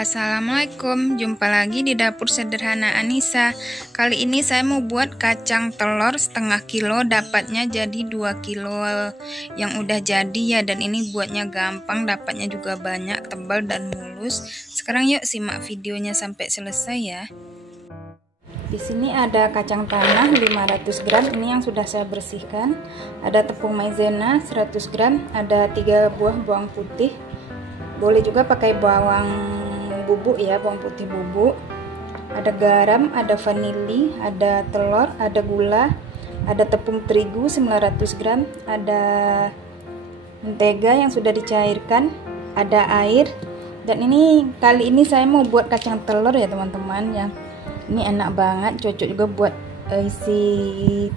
Assalamualaikum, jumpa lagi di dapur sederhana Anissa. Kali ini saya mau buat kacang telur setengah kilo, dapatnya jadi 2 kilo yang udah jadi ya. Dan ini buatnya gampang, dapatnya juga banyak, tebal dan mulus. Sekarang yuk simak videonya sampai selesai ya. Di sini ada kacang tanah 500 gram, ini yang sudah saya bersihkan. Ada tepung maizena 100 gram, ada 3 buah bawang putih. Boleh juga pakai bawang bubuk ya, bawang putih bubuk. Ada garam, ada vanili, ada telur, ada gula, ada tepung terigu 900 gram, ada mentega yang sudah dicairkan, ada air. Dan ini kali ini saya mau buat kacang telur ya teman-teman ya. Ini enak banget, cocok juga buat isi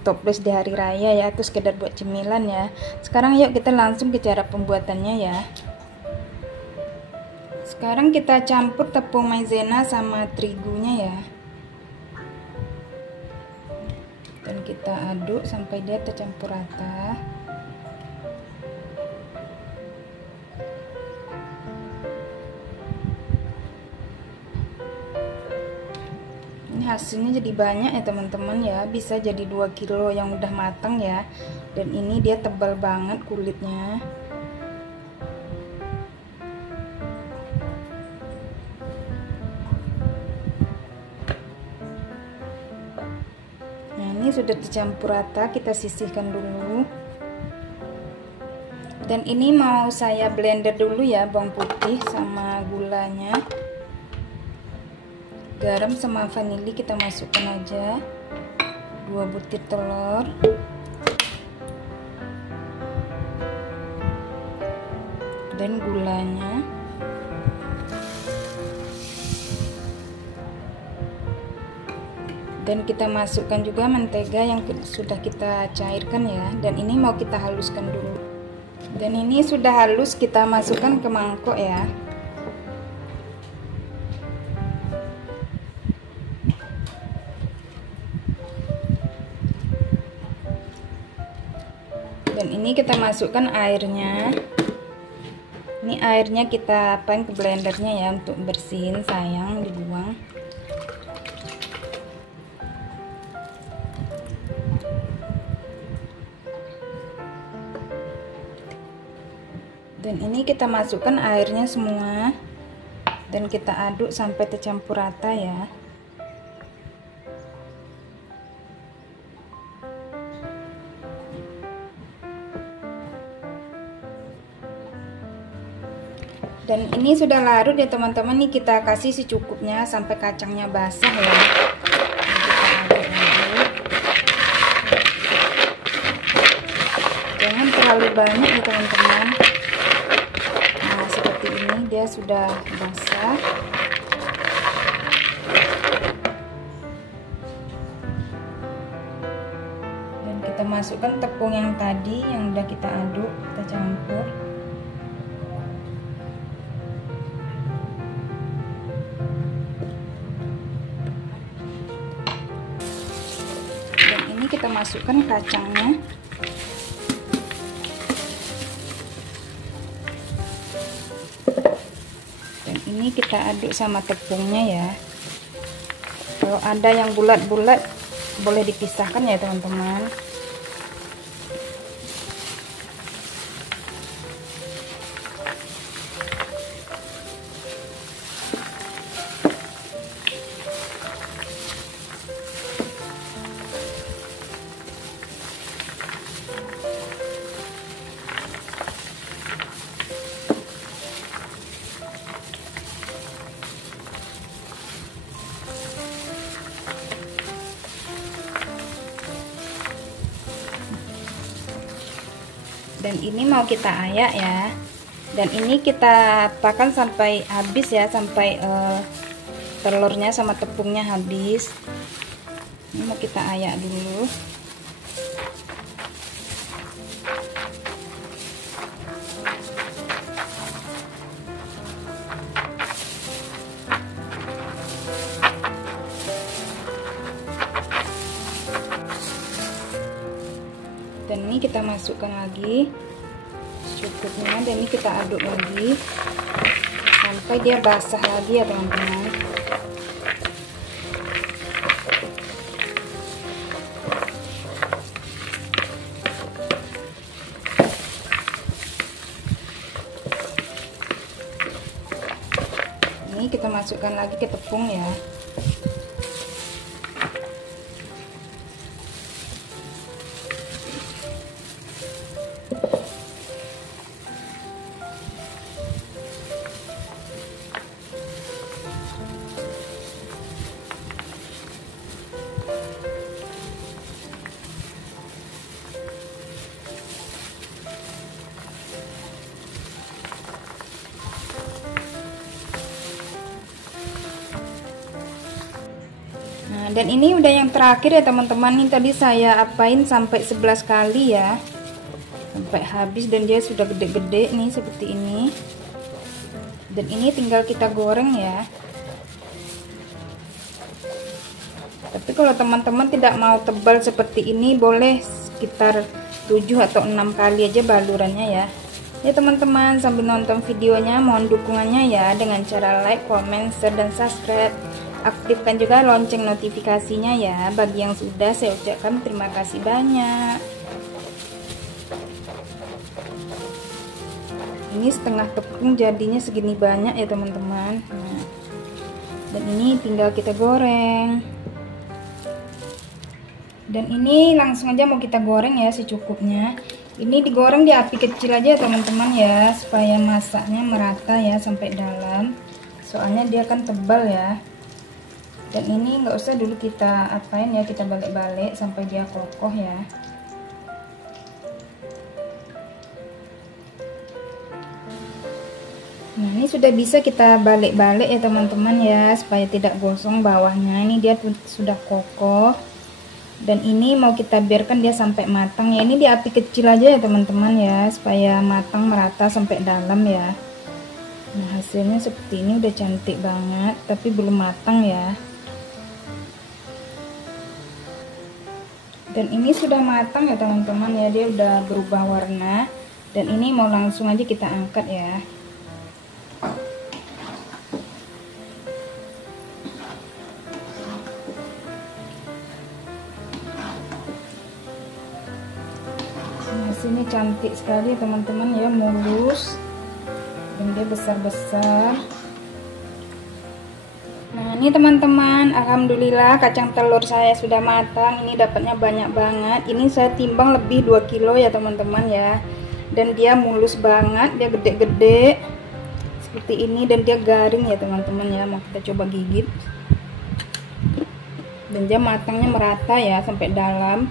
toples di hari raya ya, atau sekedar buat cemilan ya. Sekarang yuk kita langsung ke cara pembuatannya ya. Sekarang kita campur tepung maizena sama terigunya ya, dan kita aduk sampai dia tercampur rata. Ini hasilnya jadi banyak ya teman-teman ya, bisa jadi 2 kilo yang udah matang ya. Dan ini dia tebal banget kulitnya. Ini sudah dicampur rata, kita sisihkan dulu. Dan ini mau saya blender dulu ya, bawang putih sama gulanya. Garam sama vanili kita masukkan aja. 2 butir telur. Dan gulanya. Dan kita masukkan juga mentega yang sudah kita cairkan ya. Dan ini mau kita haluskan dulu. Dan ini sudah halus, kita masukkan ke mangkok ya. Dan ini kita masukkan airnya. Ini airnya kita apain ke blendernya ya, untuk bersihin, sayang dibuang. Dan ini kita masukkan airnya semua, dan kita aduk sampai tercampur rata ya. Dan ini sudah larut ya teman-teman, nih kita kasih secukupnya sampai kacangnya basah ya. Jangan terlalu banyak ya teman-teman. Dia sudah basah. Dan kita masukkan tepung yang tadi yang udah kita aduk, kita campur. Dan ini kita masukkan kacangnya. Ini kita aduk sama tepungnya ya. Kalau ada yang bulat-bulat boleh dipisahkan ya teman-teman. Dan ini mau kita ayak ya. Dan ini kita apakan sampai habis ya, sampai telurnya sama tepungnya habis. Ini mau kita ayak dulu. Dan ini kita masukkan lagi secukupnya, dan ini kita aduk lagi sampai sampai dia basah lagi ya teman-teman. Ini kita masukkan lagi ke tepung ya. Nah, dan ini udah yang terakhir ya teman-teman. Ini tadi saya apain sampai 11 kali ya, sampai habis, dan dia sudah gede-gede nih seperti ini. Dan ini tinggal kita goreng ya. Tapi kalau teman-teman tidak mau tebal seperti ini, boleh sekitar 7 atau 6 kali aja balurannya ya. Ya teman-teman, sambil nonton videonya mohon dukungannya ya dengan cara like, comment, share, dan subscribe. Aktifkan juga lonceng notifikasinya ya. Bagi yang sudah, saya ucapkan terima kasih banyak. Ini setengah tepung jadinya segini banyak ya teman-teman. Nah, dan ini tinggal kita goreng. Dan ini langsung aja mau kita goreng ya secukupnya. Ini digoreng di api kecil aja teman-teman ya, supaya masaknya merata ya sampai dalam. Soalnya dia kan tebal ya. Dan ini nggak usah dulu kita apain ya, kita balik-balik sampai dia kokoh ya. Nah, ini sudah bisa kita balik-balik ya teman-teman ya, supaya tidak gosong bawahnya. Ini dia sudah kokoh. Dan ini mau kita biarkan dia sampai matang ya. Ini di api kecil aja ya teman-teman ya, supaya matang merata sampai dalam ya. Nah, hasilnya seperti ini, udah cantik banget, tapi belum matang ya. Dan ini sudah matang ya teman-teman ya, dia udah berubah warna. Dan ini mau langsung aja kita angkat ya. Nah, sini cantik sekali teman-teman ya, mulus dan dia besar-besar. Nah, ini teman-teman, alhamdulillah kacang telur saya sudah matang. Ini dapatnya banyak banget. Ini saya timbang lebih 2 kilo ya teman-teman ya. Dan dia mulus banget, dia gede-gede seperti ini, dan dia garing ya teman-teman ya. Mau kita coba gigit. Dan dia matangnya merata ya sampai dalam,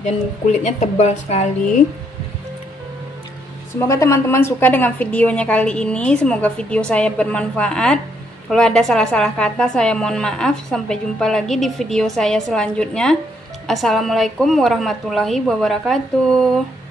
dan kulitnya tebal sekali. Semoga teman-teman suka dengan videonya kali ini. Semoga video saya bermanfaat. Kalau ada salah-salah kata, saya mohon maaf. Sampai jumpa lagi di video saya selanjutnya. Assalamualaikum warahmatullahi wabarakatuh.